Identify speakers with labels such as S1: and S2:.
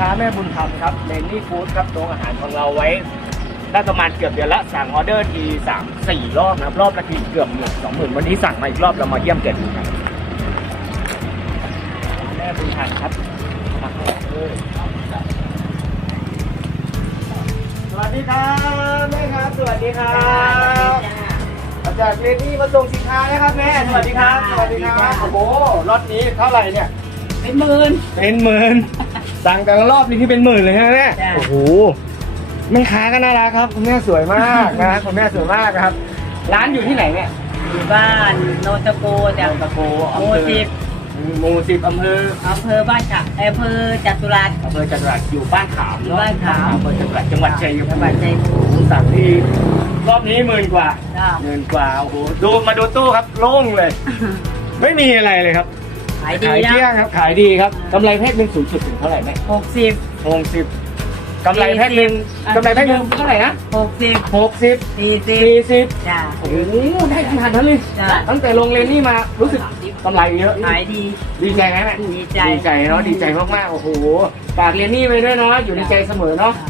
S1: ร้านแม่บุญธรรมครับเลนนี่ฟู้ดครับโรงอาหารของเราไว้ได้ประมาณเกือบเดือนละสั่งออเดอร์ทีสามสี่รอบนะครับรอบละทีเกือบหมื่นสองหมื่นวันนี้สั่งมาอีกรอบเรามาเยี่ยมเกิดกันแม่บุญธรรมครับมาเข้าเลยสวัสดีครับแม่ครับ สวัสดีครับมาจากเลนนี่มาส่งสินค้านะครับแม่สวัสดีครับสวัสดีครับโอ้โหรถนี้เท่าไหร่เนี่ย
S2: เป็นหมื่น
S1: เป็นหมื่น สั่งแต่ละรอบนี่ที่เป็นหมื่นเลยใช่ไหมแม่
S2: จ้ะ
S1: โอ้โหแม่ค้าก็น่ารักครับคุณแม่สวยมากนะคุณแม่สวยมากครับ ร้านอยู่ที่ไหนเนี่ย
S2: อยู่บ้านโนนตะโกจาก
S1: ตะโก
S2: หมู่สิบ
S1: หมู่สิบอำเภอ
S2: อำเภอบ้านฉะอำเภอจัตุรัส
S1: อำเภอจตุรัสอยู่บ้านขาม
S2: อยู่บ้านขาม
S1: อำเภอจตุรัสจังหวัดชัยภู
S2: จังหวัด
S1: มิ
S2: ชัยภูมิ
S1: สั่งที่รอบนี้หมื่นกว่า
S2: จ้า
S1: หมื่นกว่าโอ้โหดูมาดูตู้ครับโล่งเลย ไม่มีอะไรเลยครับ
S2: ขายดี
S1: ขาย
S2: แล้
S1: เที่ยวงครับขายดีครับกำไรแพ็คหนึ่งสูงสุดถึงเท่าไหร่แม่
S2: หกสิบ
S1: หกสิบกำไรแพ็คหนึ่ง
S2: อะ
S1: กำไรแพ็คหนึ่งเท่าไหร่นะ
S2: หกสิบ
S1: หกสิบ
S2: สี่สิบ
S1: สี่สิบ
S2: จ้า
S1: โอ้โหได้ขนาดนั้นเลย
S2: จ้ะ
S1: ตั้งแต่ลงเลนนี่มารู้สึกกำไรเยอะ
S2: ขายดี
S1: ดีใจไหมแม่
S2: ดีใจ
S1: ดีใจเนาะดีใจมากๆโอ้โหฝากเลนนี่ไว้ด้วยเนาะอยู่ในใจเสมอเนาะ
S2: จ้ะ